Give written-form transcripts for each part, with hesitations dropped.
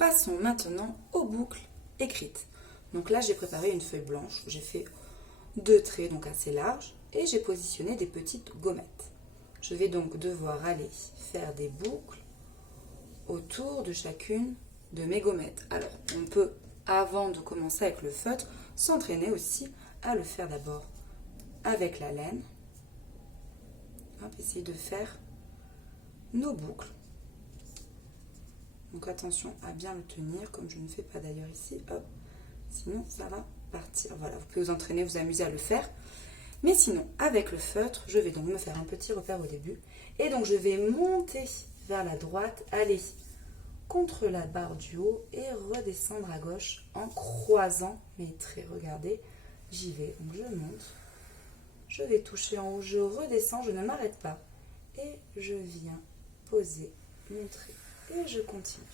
Passons maintenant aux boucles écrites. Donc là, j'ai préparé une feuille blanche. J'ai fait 2 traits, donc assez larges, et j'ai positionné des petites gommettes. Je vais donc devoir aller faire des boucles autour de chacune de mes gommettes. Alors, on peut, avant de commencer avec le feutre, s'entraîner aussi à le faire d'abord avec la laine. Hop, essayer de faire nos boucles. Donc attention à bien le tenir, comme je ne fais pas d'ailleurs ici. Hop, sinon ça va partir. Voilà, vous pouvez vous entraîner, vous amuser à le faire. Mais sinon, avec le feutre, je vais donc me faire un petit repère au début. Et donc je vais monter vers la droite, aller contre la barre du haut et redescendre à gauche en croisant mes traits. Regardez, j'y vais. Donc je monte, je vais toucher en haut, je redescends, je ne m'arrête pas. Et je viens poser mon trait. Et je continue.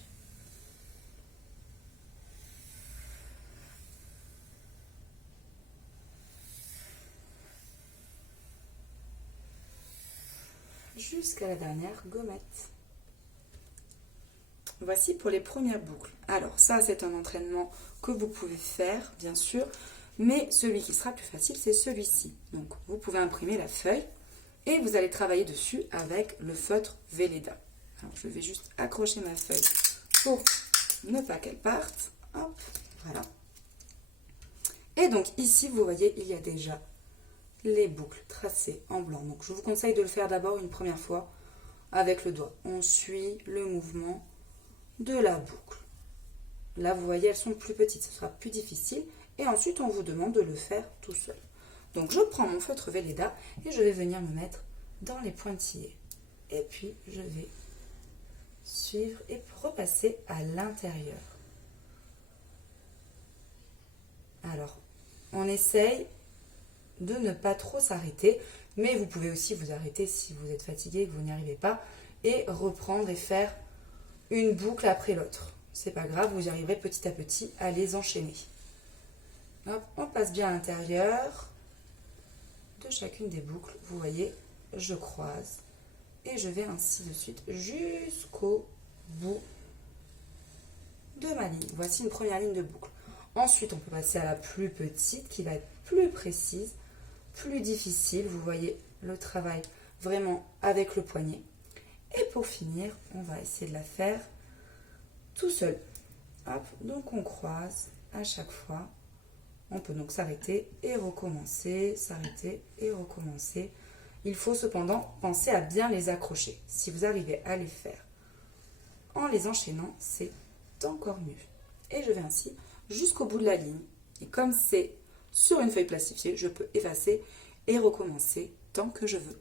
Jusqu'à la dernière gommette. Voici pour les premières boucles. Alors ça, c'est un entraînement que vous pouvez faire, bien sûr, mais celui qui sera plus facile, c'est celui-ci. Donc vous pouvez imprimer la feuille et vous allez travailler dessus avec le feutre Velleda. Alors je vais juste accrocher ma feuille pour ne pas qu'elle parte. Hop, voilà. Et donc ici, vous voyez, il y a déjà les boucles tracées en blanc. Donc je vous conseille de le faire d'abord une première fois avec le doigt. On suit le mouvement de la boucle. Là, vous voyez, elles sont plus petites, ce sera plus difficile. Et ensuite, on vous demande de le faire tout seul. Donc je prends mon feutre Velleda et je vais venir me mettre dans les pointillés. Et puis, je vais suivre et repasser à l'intérieur. Alors, on essaye de ne pas trop s'arrêter, mais vous pouvez aussi vous arrêter si vous êtes fatigué, que vous n'y arrivez pas, et reprendre et faire une boucle après l'autre. C'est pas grave, vous y arriverez petit à petit à les enchaîner. Hop, on passe bien à l'intérieur de chacune des boucles. Vous voyez, je croise et je vais ainsi de suite jusqu'au bout de ma ligne. Voici une première ligne de boucle. Ensuite, on peut passer à la plus petite qui va être plus précise, plus difficile. Vous voyez le travail vraiment avec le poignet. Et pour finir, on va essayer de la faire tout seul. Hop, donc on croise à chaque fois. On peut donc s'arrêter et recommencer, s'arrêter et recommencer. Il faut cependant penser à bien les accrocher. Si vous arrivez à les faire en les enchaînant, c'est encore mieux. Et je vais ainsi jusqu'au bout de la ligne. Et comme c'est sur une feuille plastifiée, je peux effacer et recommencer tant que je veux.